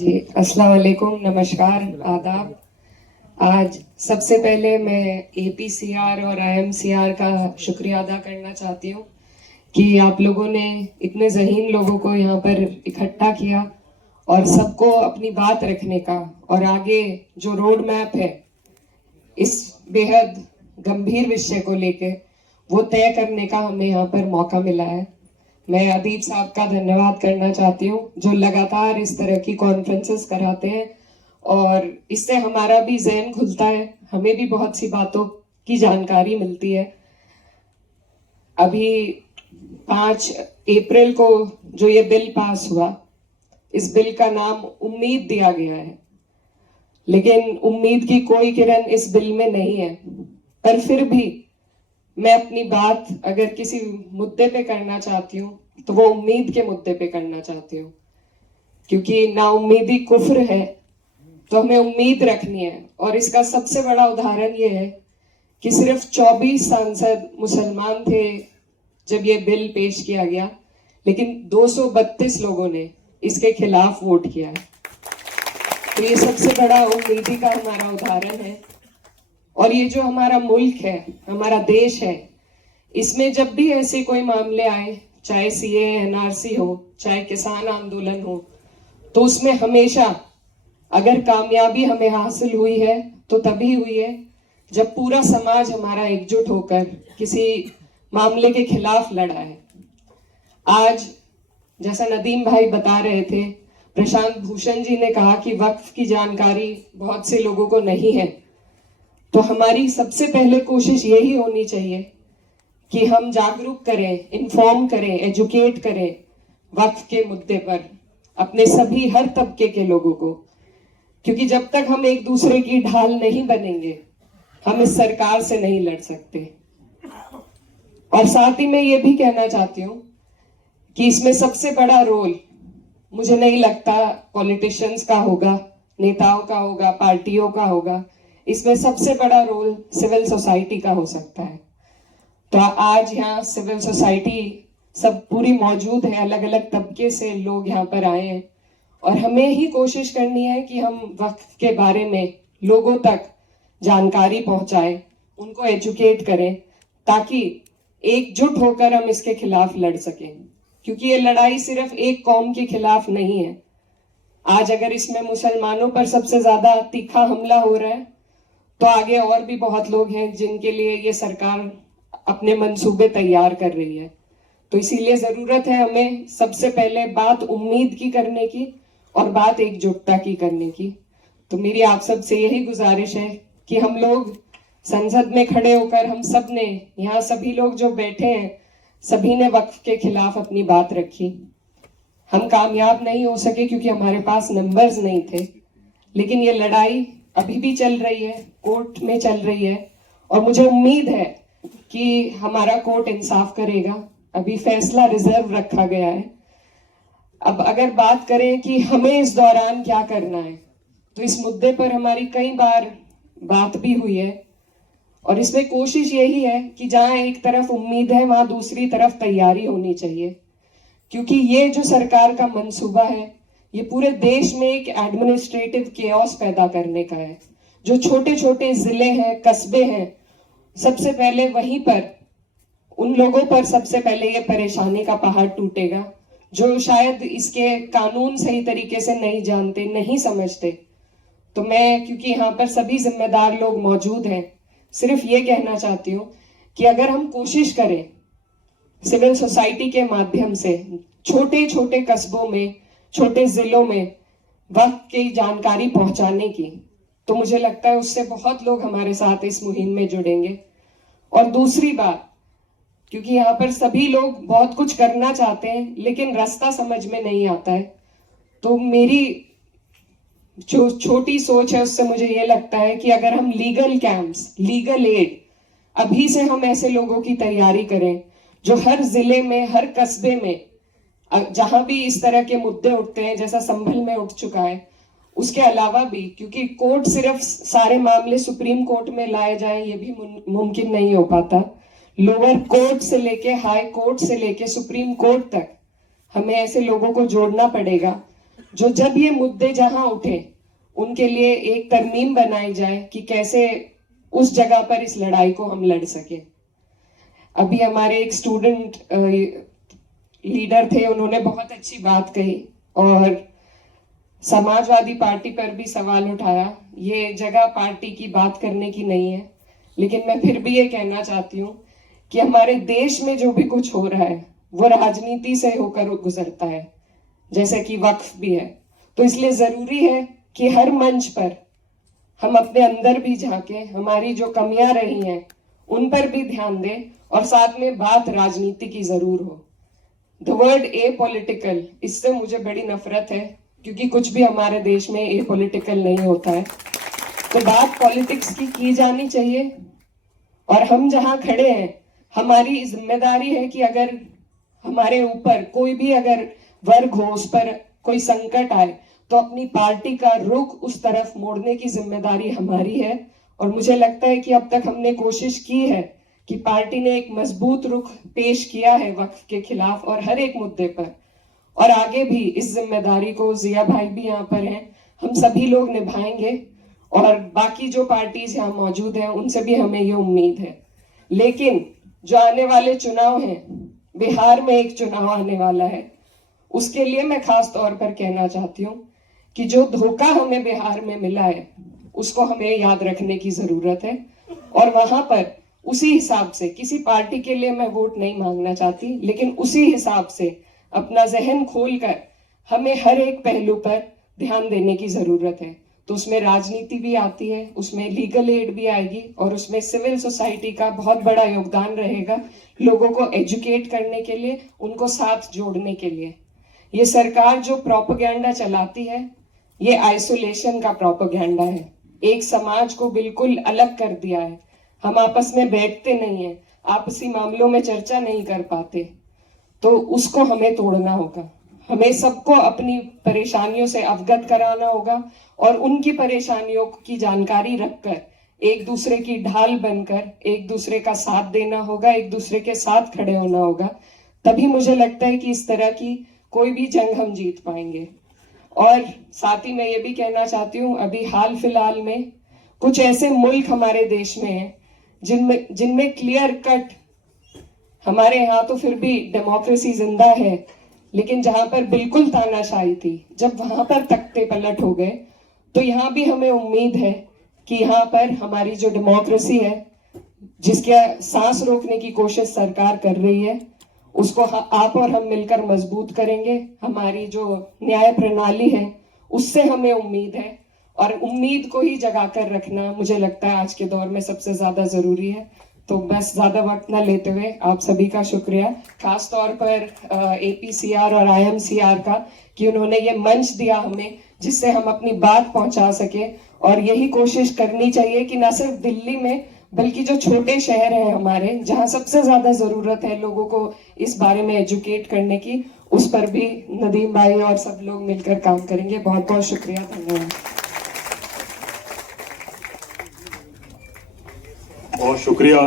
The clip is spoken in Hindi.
जी, अस्सलाम वालेकुम, नमस्कार, आदाब। आज सबसे पहले मैं एपीसीआर और आईएमसीआर का शुक्रिया अदा करना चाहती हूँ कि आप लोगों ने इतने ज़हीन लोगों को यहाँ पर इकट्ठा किया और सबको अपनी बात रखने का और आगे जो रोड मैप है इस बेहद गंभीर विषय को लेके वो तय करने का हमें यहाँ पर मौका मिला है। मैं अदीब साहब का धन्यवाद करना चाहती हूँ जो लगातार इस तरह की कॉन्फ्रेंसेस कराते हैं और इससे हमारा भी ज़हन खुलता है, हमें भी बहुत सी बातों की जानकारी मिलती है। अभी 5 अप्रैल को जो ये बिल पास हुआ, इस बिल का नाम उम्मीद दिया गया है, लेकिन उम्मीद की कोई किरण इस बिल में नहीं है। पर फिर भी मैं अपनी बात अगर किसी मुद्दे पे करना चाहती हूँ तो वो उम्मीद के मुद्दे पे करना चाहती हूँ, क्योंकि नाउम्मीदी कुफ्र है, तो हमें उम्मीद रखनी है। और इसका सबसे बड़ा उदाहरण ये है कि सिर्फ 24 सांसद मुसलमान थे जब ये बिल पेश किया गया, लेकिन 232 लोगों ने इसके खिलाफ वोट किया है। तो ये सबसे बड़ा उम्मीदी का हमारा उदाहरण है। और ये जो हमारा मुल्क है, हमारा देश है, इसमें जब भी ऐसे कोई मामले आए, चाहे सीए एनआरसी हो, चाहे किसान आंदोलन हो, तो उसमें हमेशा अगर कामयाबी हमें हासिल हुई है तो तभी हुई है जब पूरा समाज हमारा एकजुट होकर किसी मामले के खिलाफ लड़ा है। आज जैसा नदीम भाई बता रहे थे, प्रशांत भूषण जी ने कहा कि वक्फ की जानकारी बहुत से लोगों को नहीं है, तो हमारी सबसे पहले कोशिश यही होनी चाहिए कि हम जागरूक करें, इन्फॉर्म करें, एजुकेट करें वक्फ के मुद्दे पर अपने सभी हर तबके के लोगों को, क्योंकि जब तक हम एक दूसरे की ढाल नहीं बनेंगे हम इस सरकार से नहीं लड़ सकते। और साथ ही मैं ये भी कहना चाहती हूँ कि इसमें सबसे बड़ा रोल मुझे नहीं लगता पॉलिटिशियंस का होगा, नेताओं का होगा, पार्टियों का होगा। इसमें सबसे बड़ा रोल सिविल सोसाइटी का हो सकता है। तो आज यहाँ सिविल सोसाइटी सब पूरी मौजूद है, अलग अलग तबके से लोग यहाँ पर आए हैं और हमें ही कोशिश करनी है कि हम वक्फ के बारे में लोगों तक जानकारी पहुंचाएं, उनको एजुकेट करें, ताकि एकजुट होकर हम इसके खिलाफ लड़ सकें। क्योंकि ये लड़ाई सिर्फ एक कौम के खिलाफ नहीं है। आज अगर इसमें मुसलमानों पर सबसे ज्यादा तीखा हमला हो रहा है, तो आगे और भी बहुत लोग हैं जिनके लिए ये सरकार अपने मंसूबे तैयार कर रही है। तो इसीलिए जरूरत है हमें सबसे पहले बात उम्मीद की करने की और बात एकजुटता की करने की। तो मेरी आप सब से यही गुजारिश है कि हम लोग संसद में खड़े होकर हम सब ने, यहाँ सभी लोग जो बैठे हैं, सभी ने वक्फ के खिलाफ अपनी बात रखी। हम कामयाब नहीं हो सके क्योंकि हमारे पास नंबर्स नहीं थे, लेकिन ये लड़ाई अभी भी चल रही है, कोर्ट में चल रही है और मुझे उम्मीद है कि हमारा कोर्ट इंसाफ करेगा। अभी फैसला रिजर्व रखा गया है। अब अगर बात करें कि हमें इस दौरान क्या करना है, तो इस मुद्दे पर हमारी कई बार बात भी हुई है और इसमें कोशिश यही है कि जहां एक तरफ उम्मीद है वहां दूसरी तरफ तैयारी होनी चाहिए। क्योंकि ये जो सरकार का मंसूबा है, ये पूरे देश में एक एडमिनिस्ट्रेटिव केओस पैदा करने का है। जो छोटे छोटे जिले हैं, कस्बे हैं, सबसे पहले वहीं पर उन लोगों पर सबसे पहले ये परेशानी का पहाड़ टूटेगा जो शायद इसके कानून सही तरीके से नहीं जानते, नहीं समझते। तो मैं, क्योंकि यहाँ पर सभी जिम्मेदार लोग मौजूद हैं, सिर्फ ये कहना चाहती हूँ कि अगर हम कोशिश करें सिविल सोसाइटी के माध्यम से छोटे छोटे कस्बों में, छोटे जिलों में वक्त की जानकारी पहुंचाने की, तो मुझे लगता है उससे बहुत लोग हमारे साथ इस मुहिम में जुड़ेंगे। और दूसरी बात, क्योंकि यहाँ पर सभी लोग बहुत कुछ करना चाहते हैं लेकिन रास्ता समझ में नहीं आता है, तो मेरी जो छोटी सोच है उससे मुझे ये लगता है कि अगर हम लीगल कैंप्स, लीगल एड अभी से हम ऐसे लोगों की तैयारी करें जो हर जिले में, हर कस्बे में, जहां भी इस तरह के मुद्दे उठते हैं, जैसा संभल में उठ चुका है, उसके अलावा भी, क्योंकि कोर्ट सिर्फ सारे मामले सुप्रीम कोर्ट में लाए जाएं ये भी मुमकिन नहीं हो पाता। लोअर कोर्ट से लेके हाई कोर्ट से लेके सुप्रीम कोर्ट तक हमें ऐसे लोगों को जोड़ना पड़ेगा जो जब ये मुद्दे जहां उठे उनके लिए एक तरमीम बनाई जाए कि कैसे उस जगह पर इस लड़ाई को हम लड़ सके। अभी हमारे एक स्टूडेंट लीडर थे, उन्होंने बहुत अच्छी बात कही और समाजवादी पार्टी पर भी सवाल उठाया। ये जगह पार्टी की बात करने की नहीं है, लेकिन मैं फिर भी ये कहना चाहती हूँ कि हमारे देश में जो भी कुछ हो रहा है वो राजनीति से होकर गुजरता है, जैसे कि वक्फ भी है। तो इसलिए जरूरी है कि हर मंच पर हम अपने अंदर भी झांके, हमारी जो कमियां रही हैं उन पर भी ध्यान दें और साथ में बात राजनीति की जरूर हो। द वर्ड ए पॉलिटिकल, इससे मुझे बड़ी नफरत है क्योंकि कुछ भी हमारे देश में ए पॉलिटिकल नहीं होता है। तो बात पॉलिटिक्स की जानी चाहिए और हम जहां खड़े हैं हमारी जिम्मेदारी है कि अगर हमारे ऊपर कोई भी अगर वर्ग हो, उस पर कोई संकट आए तो अपनी पार्टी का रुख उस तरफ मोड़ने की जिम्मेदारी हमारी है। और मुझे लगता है कि अब तक हमने कोशिश की है कि पार्टी ने एक मजबूत रुख पेश किया है वक्फ के खिलाफ और हर एक मुद्दे पर, और आगे भी इस जिम्मेदारी को, जिया भाई भी यहाँ पर हैं, हम सभी लोग निभाएंगे और बाकी जो पार्टीज यहाँ मौजूद हैं उनसे भी हमें ये उम्मीद है। लेकिन जो आने वाले चुनाव हैं, बिहार में एक चुनाव आने वाला है, उसके लिए मैं खास तौर पर कहना चाहती हूँ कि जो धोखा हमें बिहार में मिला है उसको हमें याद रखने की जरूरत है। और वहां पर उसी हिसाब से, किसी पार्टी के लिए मैं वोट नहीं मांगना चाहती, लेकिन उसी हिसाब से अपना जहन खोलकर हमें हर एक पहलू पर ध्यान देने की जरूरत है। तो उसमें राजनीति भी आती है, उसमें लीगल एड भी आएगी और उसमें सिविल सोसाइटी का बहुत बड़ा योगदान रहेगा, लोगों को एजुकेट करने के लिए, उनको साथ जोड़ने के लिए। ये सरकार जो प्रोपेगेंडा चलाती है ये आइसोलेशन का प्रोपेगेंडा है, एक समाज को बिल्कुल अलग कर दिया है। हम आपस में बैठते नहीं है, आपसी मामलों में चर्चा नहीं कर पाते, तो उसको हमें तोड़ना होगा। हमें सबको अपनी परेशानियों से अवगत कराना होगा और उनकी परेशानियों की जानकारी रखकर एक दूसरे की ढाल बनकर एक दूसरे का साथ देना होगा, एक दूसरे के साथ खड़े होना होगा। तभी मुझे लगता है कि इस तरह की कोई भी जंग हम जीत पाएंगे। और साथ ही मैं ये भी कहना चाहती हूँ, अभी हाल फिलहाल में कुछ ऐसे मुल्क हमारे देश में हैं जिनमें क्लियर कट, हमारे यहाँ तो फिर भी डेमोक्रेसी जिंदा है, लेकिन जहां पर बिल्कुल तानाशाही थी, जब वहां पर तख्ते पलट हो गए, तो यहाँ भी हमें उम्मीद है कि यहाँ पर हमारी जो डेमोक्रेसी है, जिसके सांस रोकने की कोशिश सरकार कर रही है, उसको आप और हम मिलकर मजबूत करेंगे। हमारी जो न्याय प्रणाली है उससे हमें उम्मीद है और उम्मीद को ही जगा कर रखना मुझे लगता है आज के दौर में सबसे ज्यादा जरूरी है। तो बस ज्यादा वक्त ना लेते हुए आप सभी का शुक्रिया, खास तौर पर APCR और IMCR का, कि उन्होंने ये मंच दिया हमें जिससे हम अपनी बात पहुंचा सके। और यही कोशिश करनी चाहिए कि ना सिर्फ दिल्ली में बल्कि जो छोटे शहर हैं हमारे, जहां सबसे ज्यादा जरूरत है लोगों को इस बारे में एजुकेट करने की, उस पर भी नदीम भाई और सब लोग मिलकर काम करेंगे। बहुत बहुत शुक्रिया, धन्यवाद। बहुत शुक्रिया।